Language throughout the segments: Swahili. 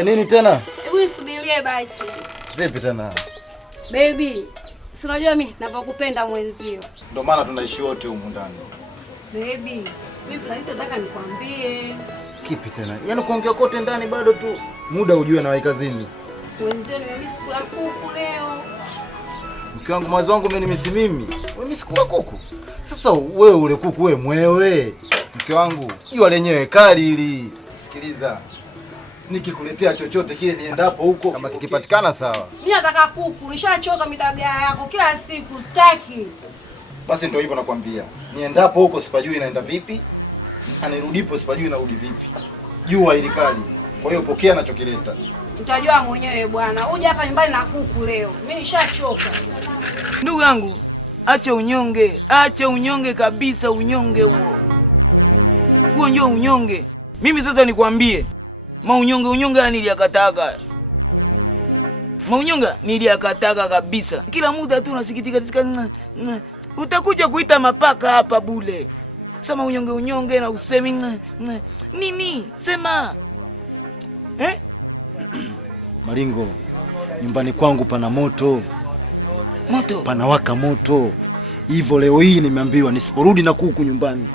Nini tena? Hebu nisubirie basi. Vipi tena? Baby, si unajua mimi ninapokupenda mwenzio. Ndio maana tunaishi wote humu ndani. Baby, mimi nataka nikwambie. Kipi tena? Yaani kuongea kote ndani bado tu. Muda ujue na wahi kazini. Mwenzio nimemiss kula kuku leo. Mke wangu mwanzo wangu umenimisi mimi. Umemiss kula kuku. Sasa wewe ule kuku wewe mwewe. Mke wangu, jua lenyewe kali hili. Sikiliza. Nikikuletea chochote kile niendapo huko kama kikipatikana sawa. Mimi nataka kuku, nishachoka midagaa yako kila siku, sitaki. Basi ndio hivyo nakwambia. Niendapo huko sipajui inaenda vipi? Na nirudipo sipajui narudi vipi. Jua hili kali. Kwa hiyo pokea nachokileta. Utajua mwenyewe bwana. Uje hapa nyumbani na kuku leo. Mimi nishachoka. Ndugu yangu, acha unyonge. Acha unyonge kabisa, unyonge huo. Huo ndio unyonge. Mimi sasa nikwambie. Unyonge niliyakataka. Maunyonga niliyakataka kabisa. Kila muda tu unasikitika utakuja kuita mapaka hapa bule. Sema unyonge na usemi nini? Sema. Maringo, nyumbani kwangu pana moto. Moto? Panawaka moto. Hivyo leo hii nimeambiwa nisiporudi na kuku nyumbani,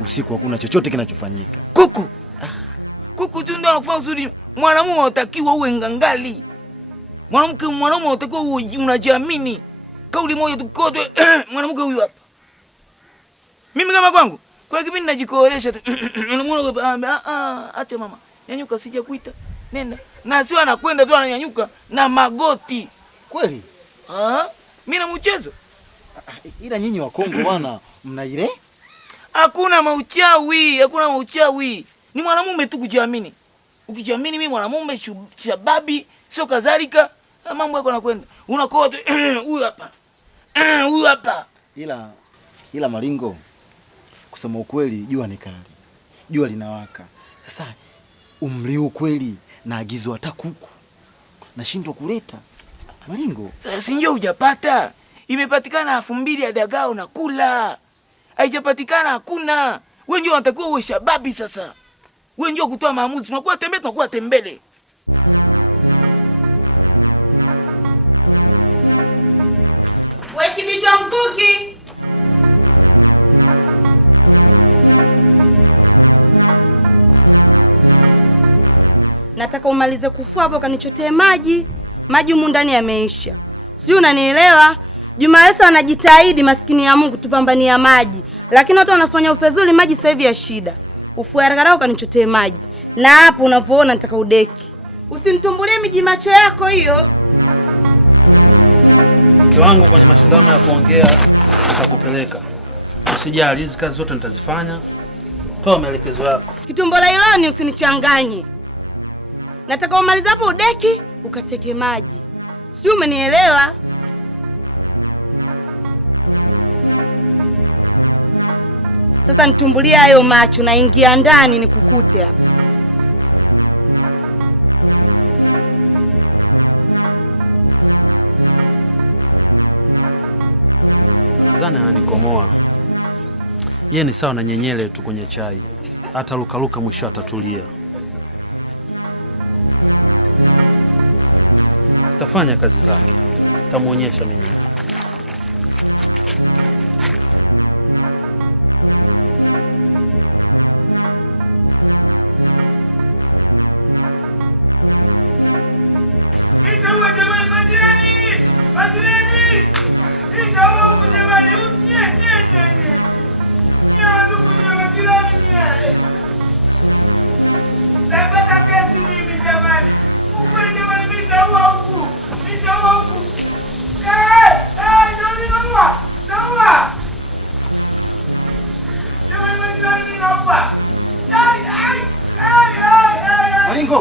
usiku hakuna chochote kinachofanyika. Kuku? Kuku tu ndio anakufanya uzuri. Mwanamume unatakiwa uwe ngangali. Mwanamume unatakiwa uwe unajiamini. Kauli moja tu kote mwanamke huyu hapa. Mimi kama kwangu, kwa kipindi najikoolesha tu. Unamuona acha mama. Nyanyuka sija kuita. Nenda. Na sio anakwenda tu ananyanyuka na magoti. Kweli? Mimi na mchezo. Ila nyinyi wa Kongo bwana mna ile? Hakuna mauchawi. Ni mwanamume tu kujiamini. Ukijiamini mimi mwanamume shababi, sio kadhalika, mambo yako yanakwenda. Unakoa tu huyu hapa. Ila Maringo, kusema ukweli jua ni kali. Jua linawaka. Sasa umri huu kweli naagizwa hata kuku. Nashindwa kuleta. Maringo, si ndio hujapata? Imepatikana 2,000 ya dagaa na kula. Haijapatikana hakuna. Wewe ndio unatakiwa uwe shababi sasa. Wewe ndio kutoa maamuzi. Tunakuwa tembele. Wewe kibichwa mkuki. Nataka umalize kufua hapo kanichotee maji. Maji humu ndani yameisha. Sijui unanielewa? Juma Yesu anajitahidi maskini ya Mungu tupambania maji. Lakini watu wanafanya ufezuli maji sasa hivi ya shida. Ufue haraka ukanichotee maji. Na hapo unavyoona nataka udeki. Usinitumbulie miji macho yako hiyo. Mke wangu kwenye mashindano ya kuongea nitakupeleka. Usijali, hizo kazi zote nitazifanya. Toa maelekezo yako. Kitumbola iloni usinichanganye. Nataka umalize hapo udeki ukateke maji. Sijui umenielewa? Sasa nitumbulie hayo macho na ingia ndani nikukute hapa. Nadhani ananikomoa. Yeye ni sawa na nyenyele tu kwenye chai. Hata lukaluka mwisho atatulia. Tafanya kazi zake. Tamuonyesha mimi. Maringo.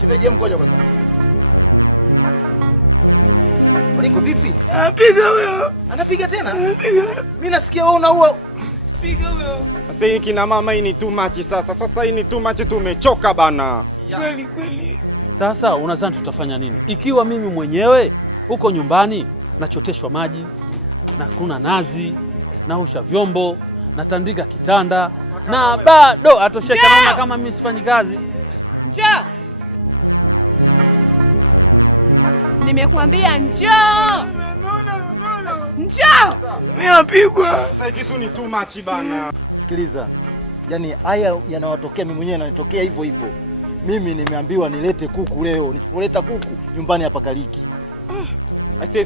Shemeji mkoja kwanza. Maringo vipi? Anapiga huyo. Anapiga tena? Mimi nasikia wewe unaua. Piga huyo. Sasa hii kina mama hii ni too much sasa. Sasa hii ni too much, tumechoka bana. Kweli. Sasa unadhani tutafanya nini? Ikiwa mimi mwenyewe Huko nyumbani nachoteshwa maji, na kuna nazi, naosha vyombo, natandika kitanda, na bado atosheka. Naona kama mimi sifanyi kazi. Njoo. Nimekuambia njoo. Njoo. Mimi napigwa. Sasa kitu ni too much bana. Sikiliza, yaani haya yanawatokea mimi mwenyewe, yananitokea hivyo hivyo. Mimi nimeambiwa nilete kuku leo, nisipoleta kuku nyumbani hapa kaliki.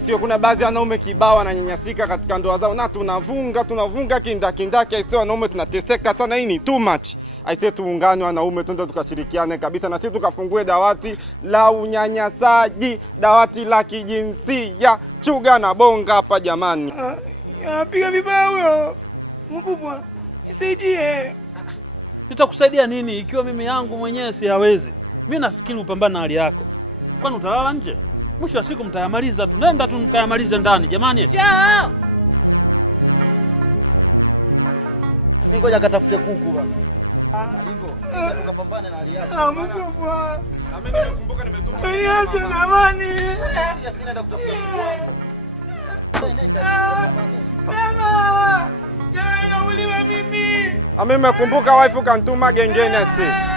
Sio, kuna baadhi ya wanaume kibao wananyanyasika katika ndoa zao, na tunavunga kindaki. Sio, wanaume tunateseka sana, hii ni too much. Aisee, tuungane wanaume, twende tukashirikiane kabisa, na sisi tukafungue dawati la unyanyasaji, dawati la kijinsia Chuga na Bonga hapa jamani. Anapiga vibaya huyo. Mkubwa, nisaidie. Nitakusaidia nini ikiwa mimi yangu mwenyewe siyawezi? Mimi nafikiri upambane na hali yako. Kwani utalala nje? Mwisho wa siku mtayamaliza tu. Nenda tu mkayamalize ndani jamani. Njoo. Mimi ngoja katafute kuku bwana. Lingo, tukapambane na hali yako. Mkubwa. Na mimi nimekumbuka nimetuma. Niache zamani. Mimi naenda kutafuta kuku wangu. Mama! Jamani, nauliwa mimi. Mimi nimekumbuka wife kanituma gengeni asi.